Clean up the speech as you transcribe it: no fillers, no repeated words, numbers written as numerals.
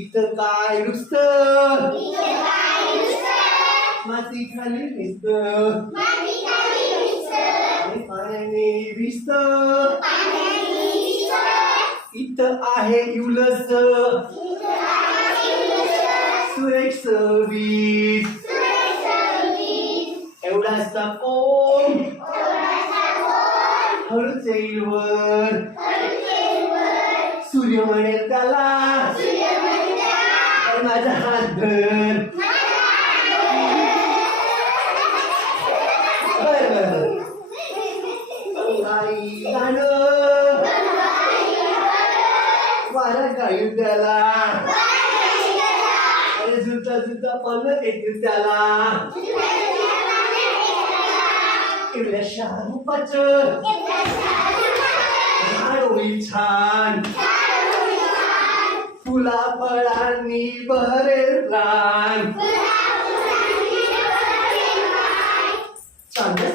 इथं काय नुसत माती खाली भिजत आणि पाण्याने भिजत. इथं आहे इवलस सुरेख वीज एवढासा कोण हळूच येईल वर. सूर्य म्हणेल त्याला अरे माझा हात धर. गाणं वारा गाईल त्याला अरे झुलता झुलता पानं येतील त्याला. एवढ्याशा रूपाचं झाड होईल छान फुला फळांनी भरेल रान. चांगलं